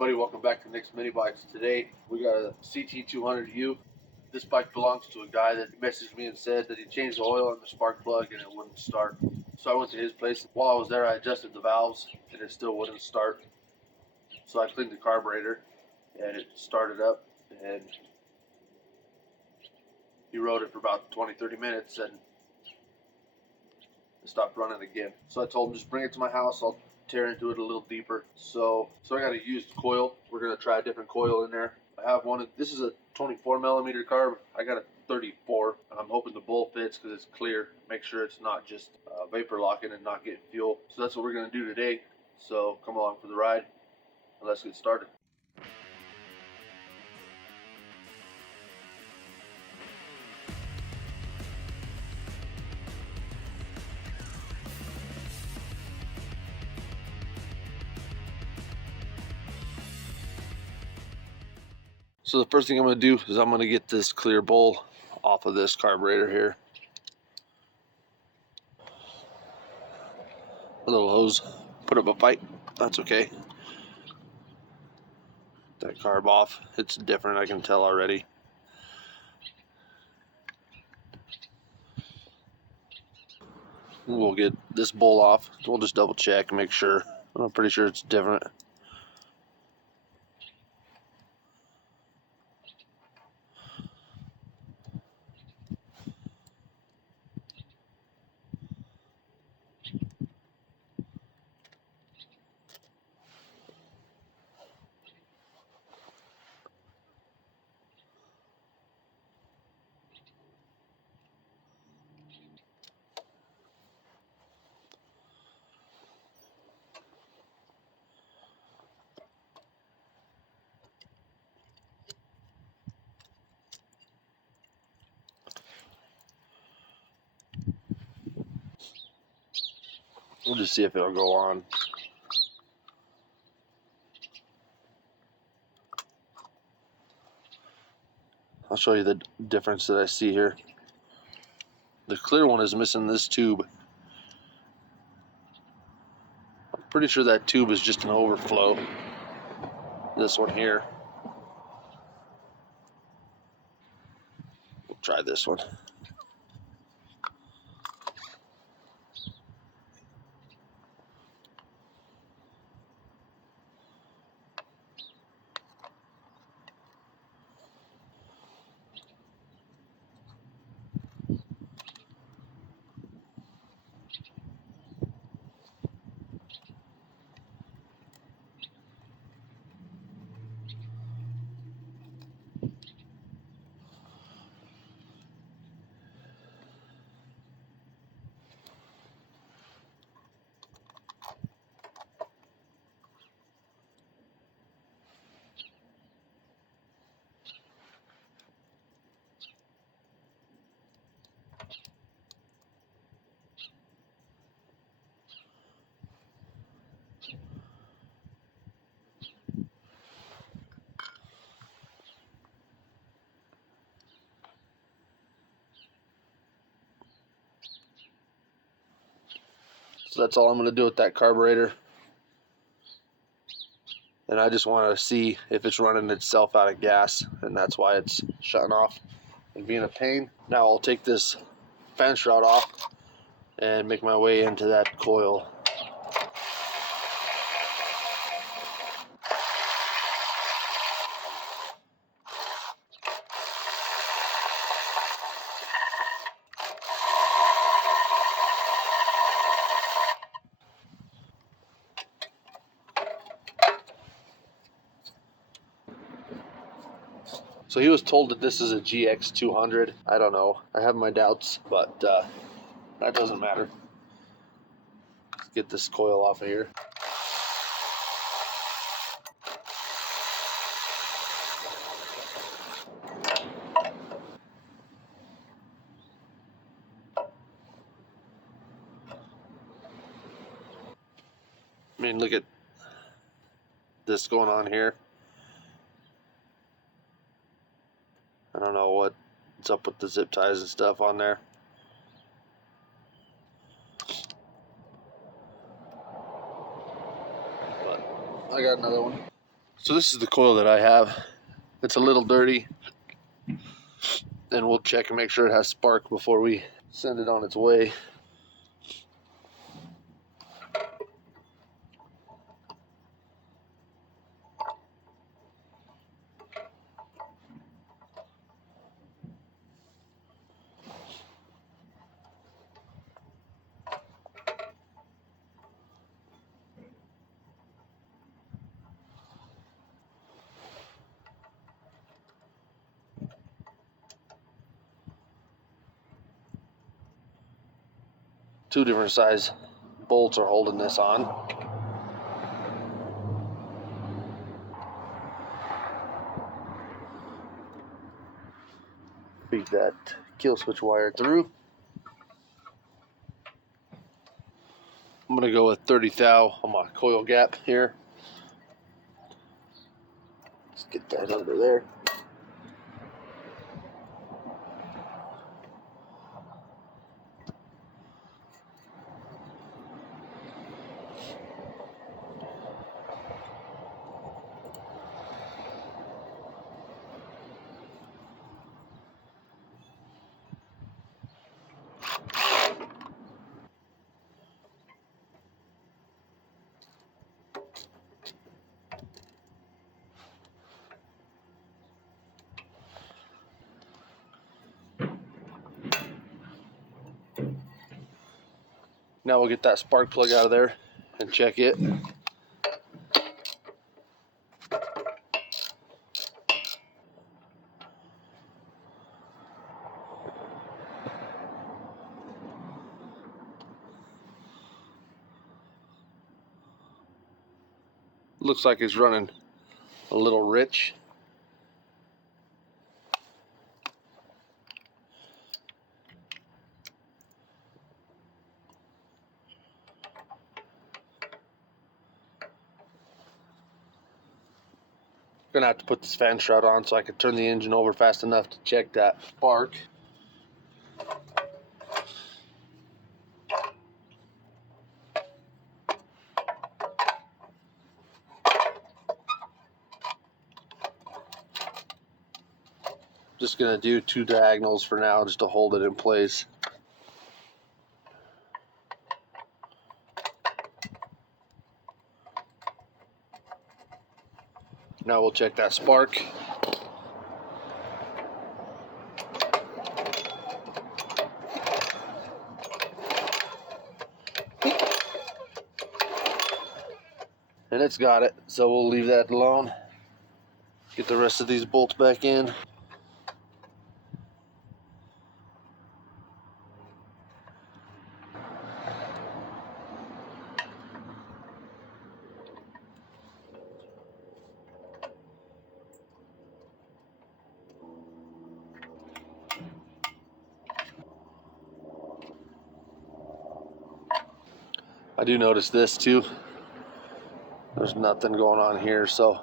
everybody, welcome back to Nick's Mini Bikes. Today we got a CT200U. This bike belongs to a guy that messaged me and said that he changed the oil in the spark plug and it wouldn't start. So I went to his place. While I was there, I adjusted the valves and it still wouldn't start. So I cleaned the carburetor and it started up, and he rode it for about 20-30 minutes and it stopped running again. So I told him, just bring it to my house, I'll tear into it a little deeper. So I got a used coil. We're gonna try a different coil in there. I have one. This is a 24 millimeter carb. I got a 34. I'm hoping the bowl fits because it's clear. Make sure it's not just vapor locking and not getting fuel. So that's what we're gonna do today. So come along for the ride and let's get started. So the first thing I'm going to do is I'm going to get this clear bowl off of this carburetor here. A little hose put up a fight. That's okay. That carb off. It's different, I can tell already. We'll get this bowl off. We'll just double check and make sure. I'm pretty sure it's different. We'll just see if it'll go on. I'll show you the difference that I see here. The clear one is missing this tube. I'm pretty sure that tube is just an overflow. This one here. We'll try this one. So that's all I'm going to do with that carburetor. And I just want to see if it's running itself out of gas, and that's why it's shutting off and being a pain. Now I'll take this fan shroud off and make my way into that coil. So he was told that this is a GX200. I don't know. I have my doubts, but that doesn't matter. Let's get this coil off of here. I mean, look at this going on here. I don't know what's up with the zip ties and stuff on there. But I got another one. So this is the coil that I have. It's a little dirty, and we'll check and make sure it has spark before we send it on its way. Two different size bolts are holding this on. Feed that kill switch wire through. I'm gonna go with 30 thou on my coil gap here. Let's get that under there. Now we'll get that spark plug out of there and check it. Looks like it's running a little rich. Gonna have to put this fan shroud on so I can turn the engine over fast enough to check that spark. Just gonna do 2 diagonals for now just to hold it in place. Now we'll check that spark. And it's got it, so we'll leave that alone. Get the rest of these bolts back in. I do notice this too. There's nothing going on here, so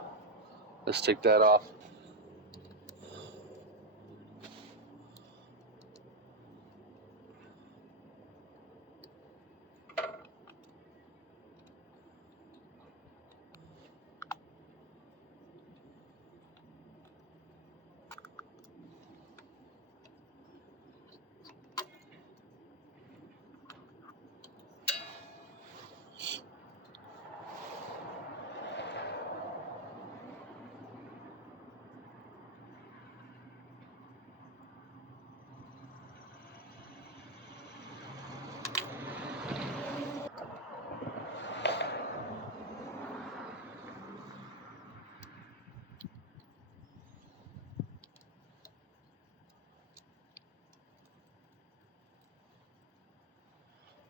let's take that off.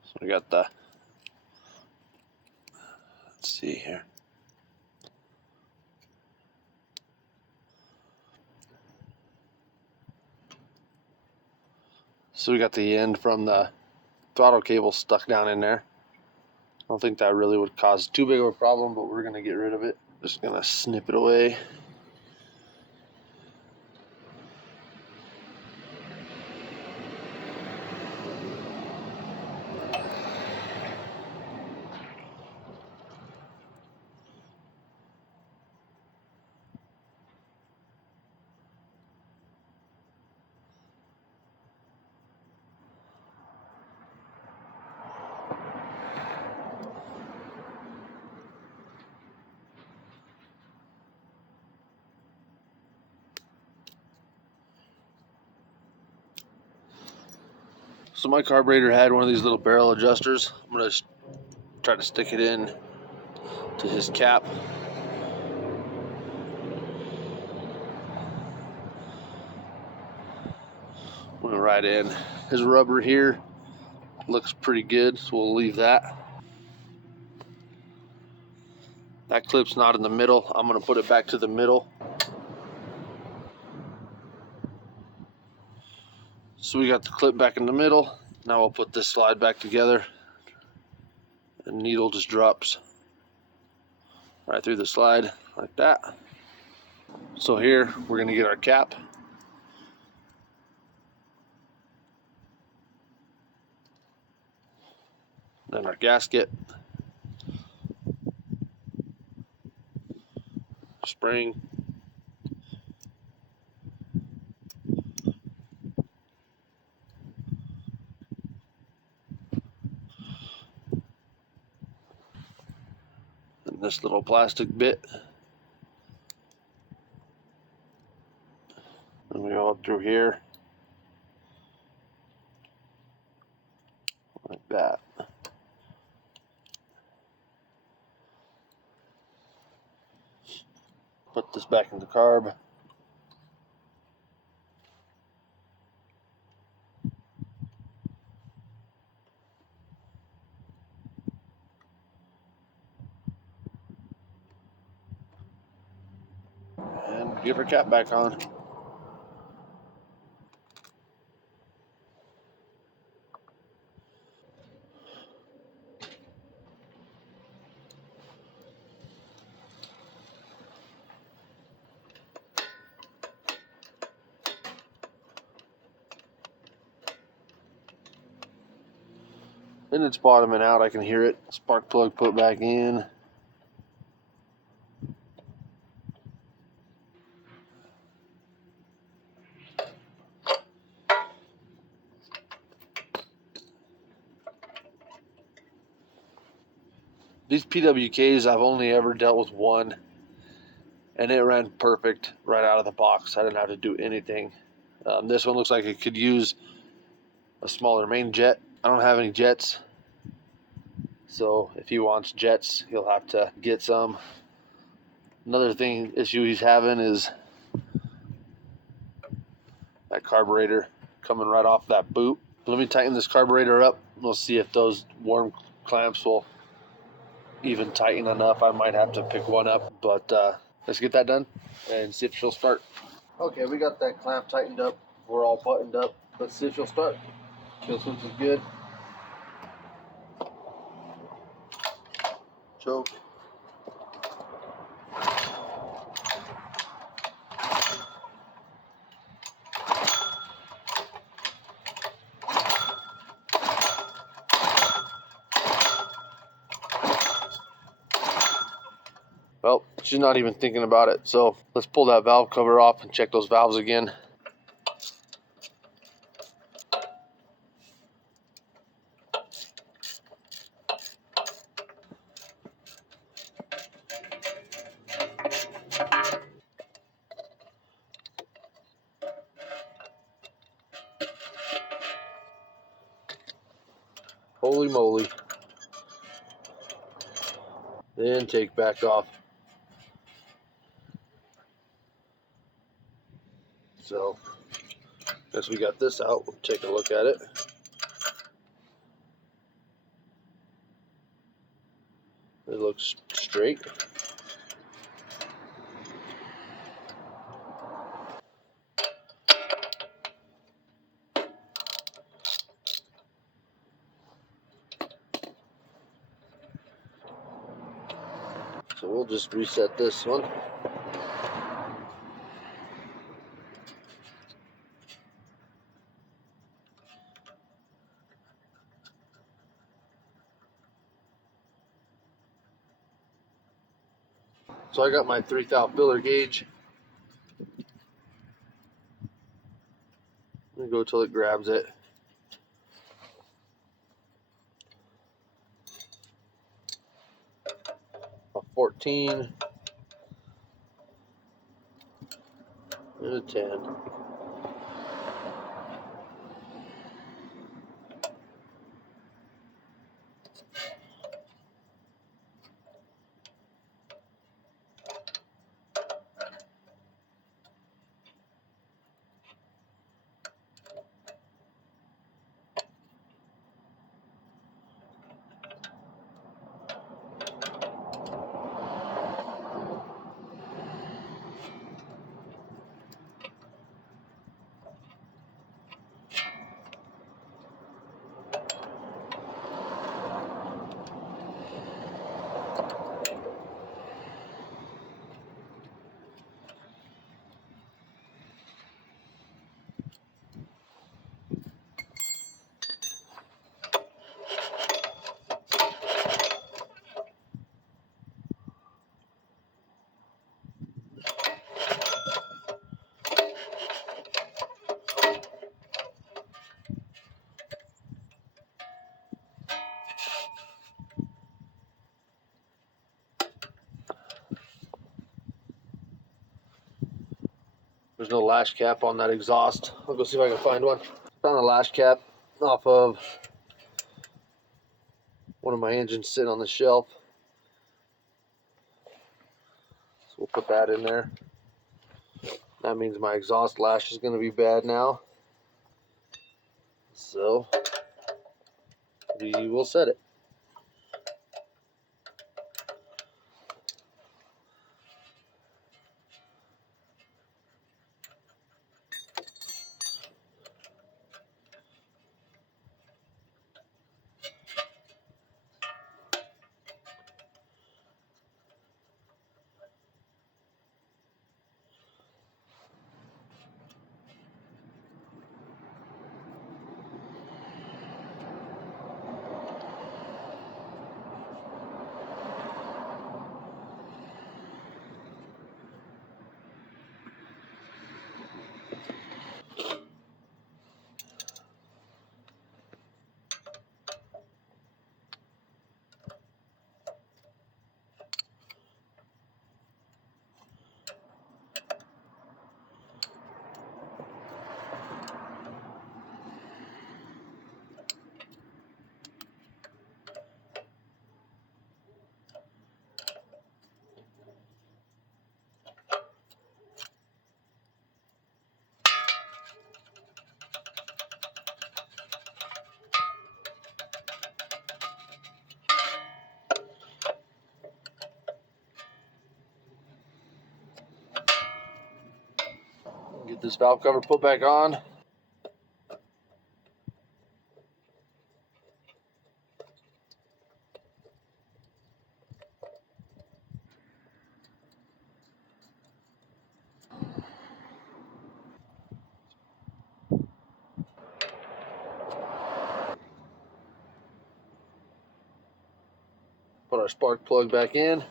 So we got the, let's see here. So we got the end from the throttle cable stuck down in there. I don't think that really would cause too big of a problem, but we're gonna get rid of it. Just gonna snip it away. So my carburetor had one of these little barrel adjusters. I'm going to try to stick it in to his cap. Went right in. His rubber here looks pretty good, so we'll leave that. That clip's not in the middle. I'm going to put it back to the middle. So we got the clip back in the middle. Now we'll put this slide back together. The needle just drops right through the slide like that. So here we're going to get our cap. Then our gasket. Spring. And this little plastic bit. And we go up through here. Like that. Put this back in the carb. And get our cap back on. And it's bottoming out, I can hear it. Spark plug put back in. These PWKs, I've only ever dealt with one, and it ran perfect right out of the box. I didn't have to do anything. This one looks like it could use a smaller main jet. I don't have any jets, so if he wants jets, he'll have to get some. Another issue he's having is that carburetor coming right off that boot. Let me tighten this carburetor up. We'll see if those worm clamps will even tighten enough. I might have to pick one up, but let's get that done and see if she'll start. Okay, we got that clamp tightened up. We're all buttoned up. Let's see if she'll start. Kill switch is good. Choke. Well, she's not even thinking about it. So let's pull that valve cover off and check those valves again. Holy moly. The intake back off. So, as we got this out, we'll take a look at it. It looks straight. So we'll just reset this one. So I got my 3 thou filler gauge. I'm gonna go till it grabs it. A 14 and a 10. There's no lash cap on that exhaust. I'll go see if I can find one. Found a lash cap off of one of my engines sitting on the shelf. So we'll put that in there. That means my exhaust lash is going to be bad now. So we will set it. Get this valve cover put back on. Put our spark plug back in.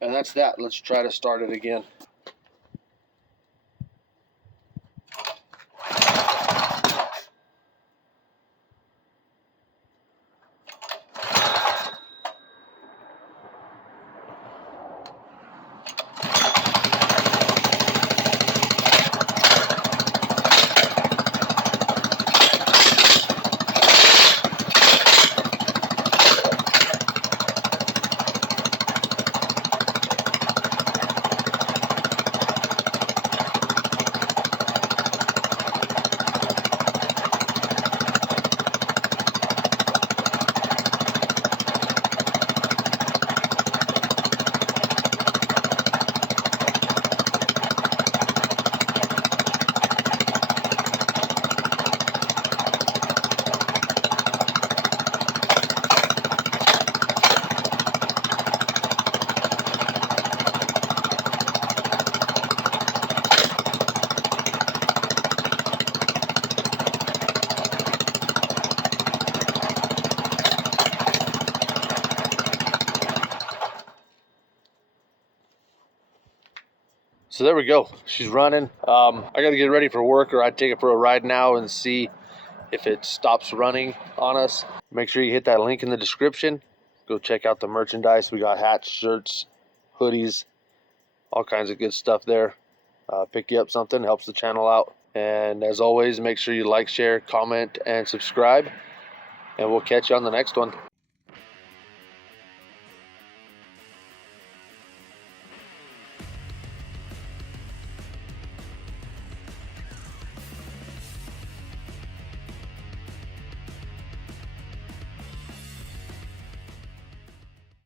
And that's that. Let's try to start it again. So there we go. She's running. I got to get ready for work, or I'd take it for a ride now and see if it stops running on us. Make sure you hit that link in the description. Go check out the merchandise. We got hats, shirts, hoodies, all kinds of good stuff there. Pick you up something, helps the channel out. And as always, make sure you like, share, comment, and subscribe. And we'll catch you on the next one.